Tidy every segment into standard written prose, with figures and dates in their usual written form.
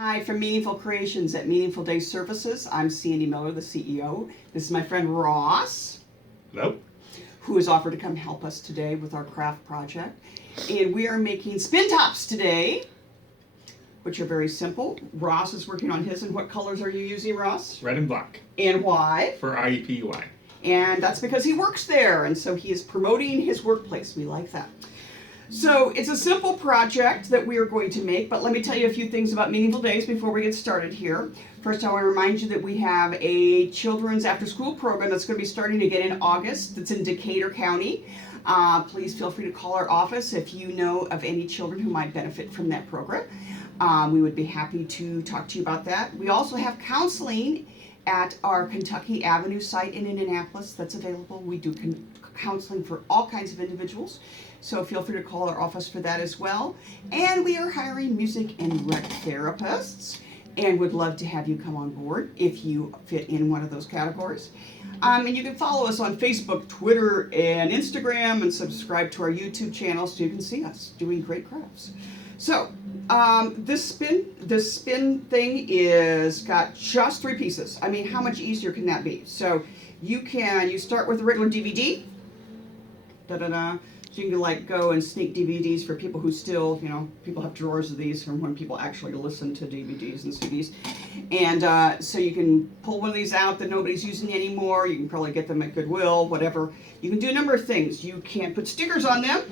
Hi, from Meaningful Creations at Meaningful Day Services. I'm Sandy Miller, the CEO. This is my friend Ross. Hello. Who has offered to come help us today with our craft project. And we are making spin tops today, which are very simple. Ross is working on his, and what colors are you using, Ross? Red and black. And why? For IEPUI. And that's because he works there, and so he is promoting his workplace. We like that. So it's a simple project that we are going to make, but let me tell you a few things about Meaningful Days before we get started here. First, I want to remind you that we have a children's after-school program that's going to be starting again in August. That's in Decatur County. Please feel free to call our office if you know of any children who might benefit from that program. We would be happy to talk to you about that. We also have counseling at our Kentucky Avenue site in Indianapolis that's available. We do counseling for all kinds of individuals, so feel free to call our office for that as well. And we are hiring music and rec therapists, and would love to have you come on board if you fit in one of those categories. And you can follow us on Facebook, Twitter, and Instagram, and subscribe to our YouTube channel so you can see us doing great crafts. So this spin thing is got just 3 pieces. I mean, how much easier can that be? So you start with a regular DVD. So you can like go and sneak DVDs for people who still, people have drawers of these from when people actually listen to DVDs and CDs. And so you can pull one of these out that nobody's using anymore. You can probably get them at Goodwill, whatever. You can do a number of things. You can put stickers on them,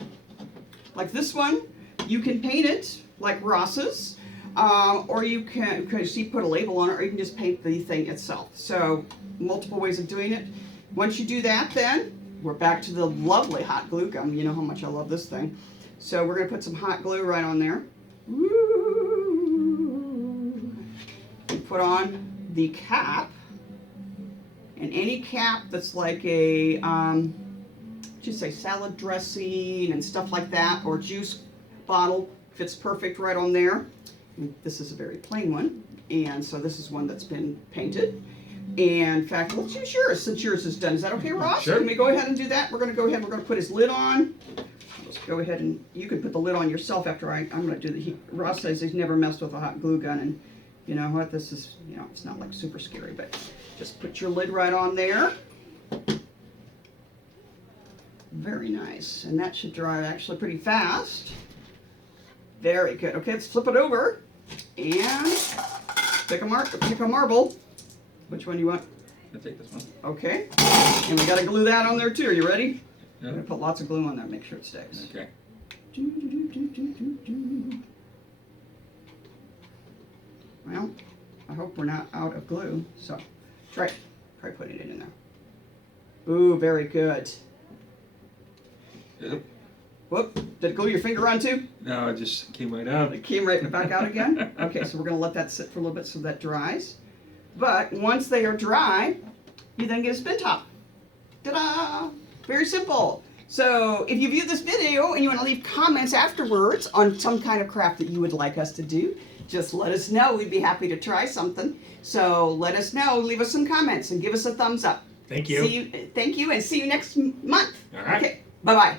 like this one. You can paint it like Ross's, or you can put a label on it, or you can just paint the thing itself. So multiple ways of doing it. Once you do that, then we're back to the lovely hot glue gun. You know how much I love this thing. So we're going to put some hot glue right on there. Woo! Put on the cap. And any cap that's like a, just say salad dressing and stuff like that, or juice bottle, fits perfect right on there. And this is a very plain one. And so this is one that's been painted. And in fact, let's use yours since yours is done. Is that okay, Ross? Sure. Can we go ahead and do that? We're going to go ahead. We're going to put his lid on. Let's go ahead and you can put the lid on yourself after I'm going to do the. Ross says he's never messed with a hot glue gun, and you know what? This is, it's not like super scary, but just put your lid right on there. Very nice, and that should dry actually pretty fast. Very good. Okay, let's flip it over and pick a marble. Which one do you want? I'll take this one. Okay. And we got to glue that on there too. Are you ready? Yeah. I'm going to put lots of glue on there. Make sure it stays. Okay. Well, I hope we're not out of glue. So try putting it in there. Ooh, very good. Yep. Whoop. Did it glue your finger on too? No, it just came right out. It came right back out again? Okay, so we're going to let that sit for a little bit so that dries. But once they are dry, you then get a spin top. Ta-da! Very simple. So if you view this video and you want to leave comments afterwards on some kind of craft that you would like us to do, just let us know. We'd be happy to try something. So let us know. Leave us some comments and give us a thumbs up. Thank you. Thank you, and see you next month. All right. Okay, bye-bye.